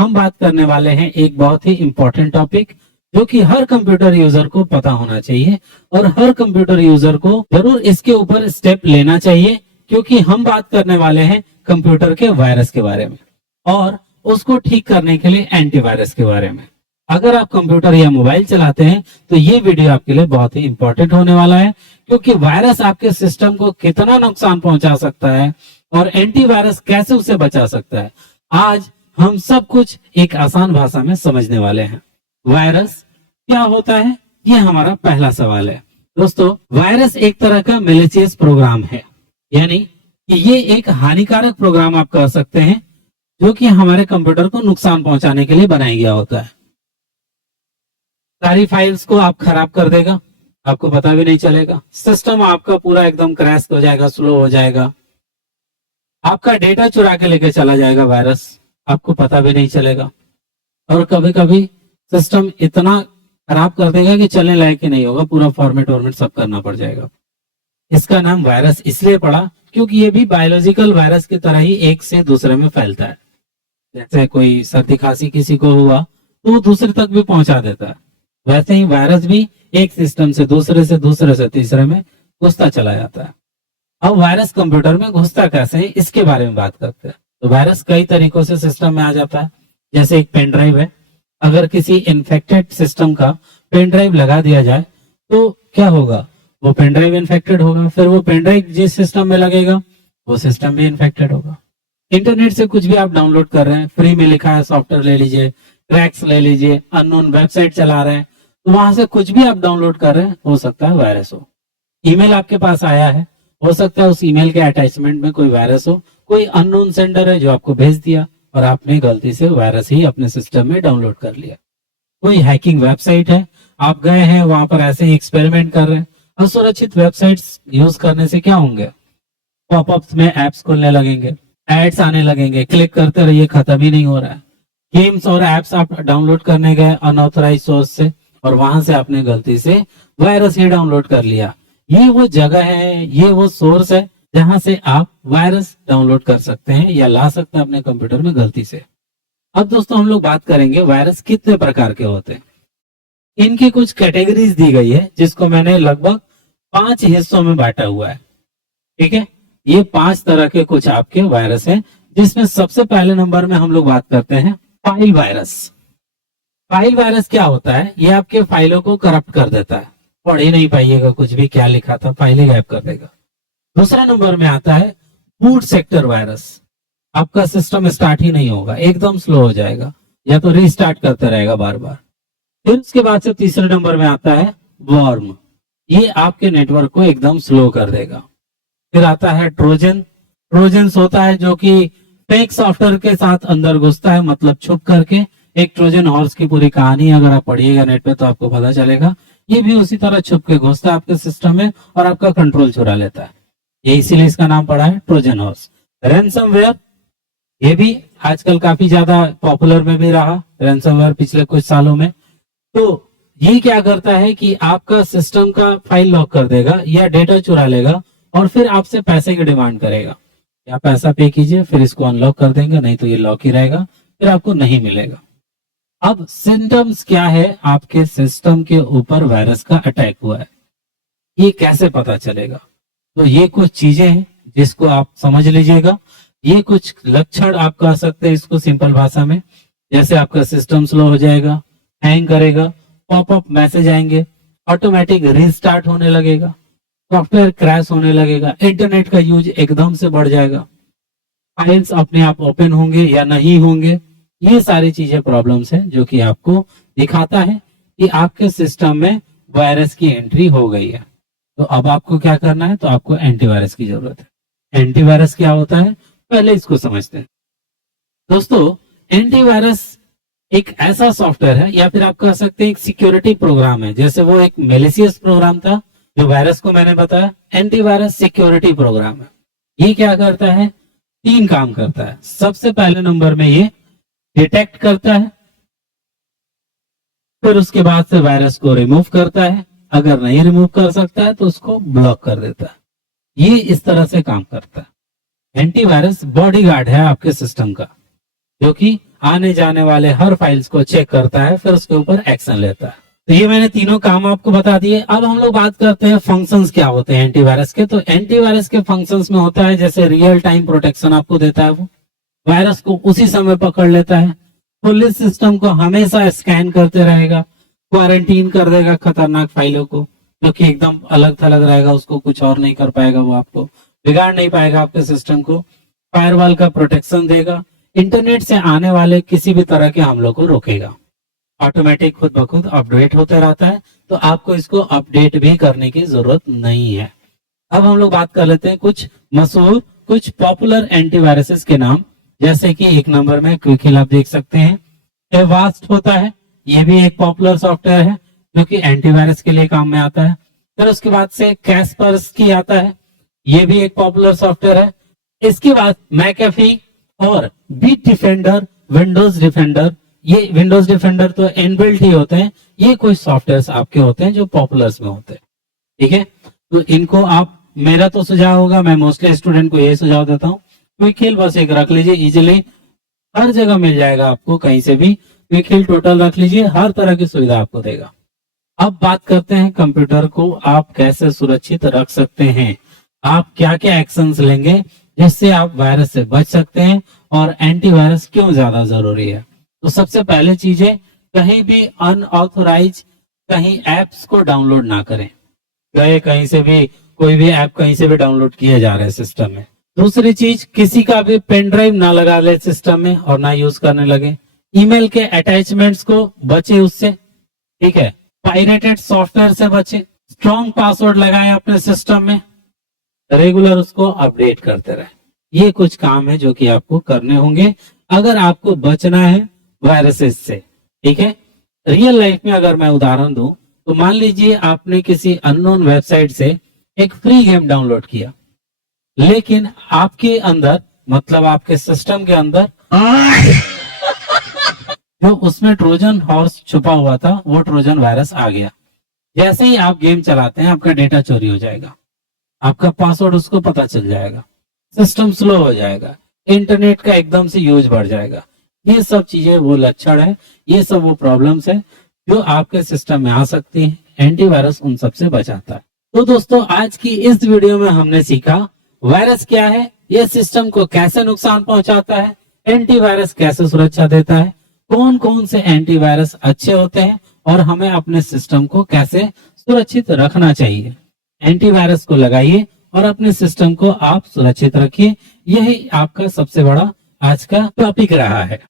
हम बात करने वाले हैं एक बहुत ही इंपॉर्टेंट टॉपिक, जो कि हर कंप्यूटर यूजर को पता होना चाहिए और हर कंप्यूटर यूजर को जरूर इसके ऊपर स्टेप लेना चाहिए, क्योंकि हम बात करने वाले हैं कंप्यूटर के वायरस के बारे में और उसको ठीक करने के लिए एंटीवायरस के बारे में। अगर आप कंप्यूटर या मोबाइल चलाते हैं तो ये वीडियो आपके लिए बहुत ही इंपॉर्टेंट होने वाला है, क्योंकि वायरस आपके सिस्टम को कितना नुकसान पहुंचा सकता है और एंटीवायरस कैसे उसे बचा सकता है, आज हम सब कुछ एक आसान भाषा में समझने वाले हैं। वायरस क्या होता है, ये हमारा पहला सवाल है। दोस्तों, वायरस एक तरह का मैलिशियस प्रोग्राम है, यानी कि ये एक हानिकारक प्रोग्राम आप कह सकते हैं, जो कि हमारे कंप्यूटर को नुकसान पहुंचाने के लिए बनाया गया होता है। सारी फाइल्स को आप खराब कर देगा, आपको पता भी नहीं चलेगा। सिस्टम आपका पूरा एकदम क्रैश हो जाएगा, स्लो हो जाएगा। आपका डेटा चुरा के लेके चला जाएगा वायरस, आपको पता भी नहीं चलेगा। और कभी कभी सिस्टम इतना खराब कर देगा कि चलने लायक ही नहीं होगा, पूरा फॉर्मेट सब करना पड़ जाएगा। इसका नाम वायरस इसलिए पड़ा क्योंकि ये भी बायोलॉजिकल वायरस की तरह ही एक से दूसरे में फैलता है। जैसे कोई सर्दी खांसी किसी को हुआ तो वो दूसरे तक भी पहुंचा देता है, वैसे ही वायरस भी एक सिस्टम से दूसरे से तीसरे में घुसता चला जाता है। अब वायरस कंप्यूटर में घुसता कैसे है, इसके बारे में बात करते हैं। तो वायरस कई तरीकों से सिस्टम में आ जाता है। जैसे एक पेन ड्राइव है, अगर किसी इन्फेक्टेड सिस्टम का पेन ड्राइव लगा दिया जाए तो क्या होगा, वो पेन ड्राइव इन्फेक्टेड होगा, फिर वो पेन ड्राइव जिस सिस्टम में लगेगा वो सिस्टम भी इन्फेक्टेड होगा। इंटरनेट से कुछ भी आप डाउनलोड कर रहे हैं, फ्री में लिखा है सॉफ्टवेयर ले लीजिए, क्रैक्स ले लीजिए, अननोन वेबसाइट चला रहे हैं, तो वहां से कुछ भी आप डाउनलोड कर रहे हैं, हो सकता है वायरस हो। ईमेल आपके पास आया है, हो सकता है उस ईमेल के अटैचमेंट में कोई वायरस हो, कोई अननोन सेंडर है जो आपको भेज दिया और आपने गलती से वायरस ही अपने सिस्टम में डाउनलोड कर लिया। कोई हैकिंग वेबसाइट है, आप गए हैं वहां पर ऐसे ही एक्सपेरिमेंट कर रहे हैं। असुरक्षित वेबसाइट्स यूज करने से क्या होंगे, पॉपअप्स में एप्स खुलने लगेंगे, एड्स आने लगेंगे, क्लिक करते रहिए, खत्म ही नहीं हो रहा है। गेम्स और एप्स आप डाउनलोड करने गए अनऑथराइज सोर्स से और वहां से आपने गलती से वायरस ही डाउनलोड कर लिया। ये वो जगह है, ये वो सोर्स है जहां से आप वायरस डाउनलोड कर सकते हैं या ला सकते हैं अपने कंप्यूटर में गलती से। अब दोस्तों, हम लोग बात करेंगे वायरस कितने प्रकार के होते हैं। इनकी कुछ कैटेगरीज दी गई है, जिसको मैंने लगभग 5 हिस्सों में बांटा हुआ है। ठीक है, ये 5 तरह के कुछ आपके वायरस हैं, जिसमें सबसे पहले नंबर में हम लोग बात करते हैं फाइल वायरस। फाइल वायरस क्या होता है, ये आपके फाइलों को करप्ट कर देता है, पढ़ ही नहीं पाइएगा, कुछ भी क्या लिखा था फाइल ही गायब कर देगा। दूसरा नंबर में आता है बूट सेक्टर वायरस। आपका सिस्टम स्टार्ट ही नहीं होगा, एकदम स्लो हो जाएगा, या तो रीस्टार्ट करते रहेगा बार बार। फिर उसके बाद से तीसरे नंबर में आता है वॉर्म, ये आपके नेटवर्क को एकदम स्लो कर देगा। फिर आता है ट्रोजन। ट्रोजन होता है जो कि फेक सॉफ्टवेयर के साथ अंदर घुसता है, मतलब छुप करके। एक ट्रोजन हॉर्स की पूरी कहानी अगर आप पढ़िएगा नेट पे तो आपको पता चलेगा, ये भी उसी तरह छुप के घुसता है आपके सिस्टम में और आपका कंट्रोल चुरा लेता है। ये इसीलिए इसका नाम पड़ा है ट्रोजन हॉर्स। रैनसमवेयर, ये भी आजकल काफी ज्यादा पॉपुलर में भी रहा रैनसमवेयर पिछले कुछ सालों में। तो ये क्या करता है कि आपका सिस्टम का फाइल लॉक कर देगा या डेटा चुरा लेगा और फिर आपसे पैसे की डिमांड करेगा, या पैसा पे कीजिए फिर इसको अनलॉक कर देंगे, नहीं तो ये लॉक ही रहेगा, फिर आपको नहीं मिलेगा। अब सिम्टम्स क्या है, आपके सिस्टम के ऊपर वायरस का अटैक हुआ है, ये कैसे पता चलेगा? तो ये कुछ चीजें हैं जिसको आप समझ लीजिएगा। ये कुछ लक्षण आप कह सकते हैं इसको सिंपल भाषा में, जैसे आपका सिस्टम स्लो हो जाएगा, हैंग करेगा, पॉपअप मैसेज आएंगे, ऑटोमेटिक रीस्टार्ट होने लगेगा, सॉफ्टवेयर क्रैश होने लगेगा, इंटरनेट का यूज एकदम से बढ़ जाएगा, फाइल्स अपने आप ओपन होंगे या नहीं होंगे। ये सारी चीजें प्रॉब्लम्स हैं जो कि आपको दिखाता है कि आपके सिस्टम में वायरस की एंट्री हो गई है। तो अब आपको क्या करना है, तो आपको एंटीवायरस की जरूरत है। एंटीवायरस क्या होता है, पहले इसको समझते हैं। दोस्तों, एंटीवायरस एक ऐसा सॉफ्टवेयर है या फिर आप कह सकते हैं एक सिक्योरिटी प्रोग्राम है। जैसे वो एक मैलिशियस प्रोग्राम था जो वायरस को मैंने बताया, एंटीवायरस सिक्योरिटी प्रोग्राम है। ये क्या करता है, 3 काम करता है। सबसे पहले नंबर में ये डिटेक्ट करता है, फिर उसके बाद से वायरस को रिमूव करता है, अगर नहीं रिमूव कर सकता है तो उसको ब्लॉक कर देता है। ये इस तरह से काम करता है। एंटीवायरस बॉडीगार्ड है आपके सिस्टम का, जो कि आने जाने वाले हर फाइल्स को चेक करता है, फिर उसके ऊपर एक्शन लेता है। तो ये मैंने तीनों काम आपको बता दिए। अब हम लोग बात करते हैं फंक्शंस क्या होते हैं एंटीवायरस के। तो एंटीवायरस के फंक्शंस में होता है जैसे रियल टाइम प्रोटेक्शन आपको देता है, वो वायरस को उसी समय पकड़ लेता है, फुल्ली सिस्टम को हमेशा स्कैन करते रहेगा, क्वारंटीन कर देगा खतरनाक फाइलों को, जो कि एकदम अलग थलग रहेगा, उसको कुछ और नहीं कर पाएगा, वो आपको बिगाड़ नहीं पाएगा आपके सिस्टम को। फायरवॉल का प्रोटेक्शन देगा, इंटरनेट से आने वाले किसी भी तरह के हमलों को रोकेगा, ऑटोमेटिक खुद ब खुद अपडेट होते रहता है, तो आपको इसको अपडेट भी करने की जरूरत नहीं है। अब हम लोग बात कर लेते हैं कुछ मशहूर, कुछ पॉपुलर एंटीवायरसेस के नाम। जैसे कि एक नंबर में क्विकहिल आप देख सकते हैं, एवास्ट होता है, ये भी एक पॉपुलर सॉफ्टवेयर है जो कि एंटीवायरस के लिए काम में आता है। फिर उसके बाद से कैस्परस्की आता है, ये भी एक पॉपुलर सॉफ्टवेयर है। इसके बाद मैकेफी और बीट डिफेंडर, विंडोज डिफेंडर, ये विंडोज डिफेंडर तो इनबिल्ट ही होते हैं, ये कुछ सॉफ्टवेयर आपके होते हैं जो पॉपुलर्स में होते हैं। ठीक है, तो इनको आप, मेरा तो सुझाव होगा, मैं मोस्टली स्टूडेंट को यही सुझाव देता हूँ, क्विकहिल बस एक रख लीजिए, इजिली हर जगह मिल जाएगा आपको, कहीं से भी क्विकहिल टोटल रख लीजिए, हर तरह की सुविधा आपको देगा। अब बात करते हैं कंप्यूटर को आप कैसे सुरक्षित रख सकते हैं, आप क्या क्या एक्शंस लेंगे जिससे आप वायरस से बच सकते हैं, और एंटीवायरस क्यों ज्यादा जरूरी है। तो सबसे पहले चीज है, कहीं भी अनऑथोराइज कहीं एप्स को डाउनलोड ना करें, गए कहीं से भी कोई भी ऐप कहीं से भी डाउनलोड किया जा रहा है सिस्टम में। दूसरी चीज, किसी का भी पेन ड्राइव ना लगा ले सिस्टम में और ना यूज करने लगे। ईमेल के अटैचमेंट्स को बचे उससे, ठीक है। पायरेटेड सॉफ्टवेयर से बचे, स्ट्रॉन्ग पासवर्ड लगाए अपने सिस्टम में, रेगुलर उसको अपडेट करते रहे। ये कुछ काम है जो कि आपको करने होंगे अगर आपको बचना है वायरसेस से, ठीक है। रियल लाइफ में अगर मैं उदाहरण दूं तो मान लीजिए आपने किसी अननोन वेबसाइट से एक फ्री गेम डाउनलोड किया, लेकिन आपके अंदर, मतलब आपके सिस्टम के अंदर जो उसमें ट्रोजन हॉर्स छुपा हुआ था, वो ट्रोजन वायरस आ गया। जैसे ही आप गेम चलाते हैं आपका डेटा चोरी हो जाएगा, आपका पासवर्ड उसको पता चल जाएगा, सिस्टम स्लो हो जाएगा, इंटरनेट का एकदम से यूज बढ़ जाएगा। ये सब चीजें वो लक्षण है, ये सब वो प्रॉब्लम्स है जो आपके सिस्टम में आ सकती हैं। एंटीवायरस उन सब से बचाता है। तो दोस्तों, आज की इस वीडियो में हमने सीखा वायरस क्या है, ये सिस्टम को कैसे नुकसान पहुंचाता है, एंटीवायरस कैसे सुरक्षा देता है, कौन कौन से एंटीवायरस अच्छे होते हैं, और हमें अपने सिस्टम को कैसे सुरक्षित रखना चाहिए। एंटीवायरस को लगाइए और अपने सिस्टम को आप सुरक्षित रखिए। यही आपका सबसे बड़ा आज का टॉपिक रहा है।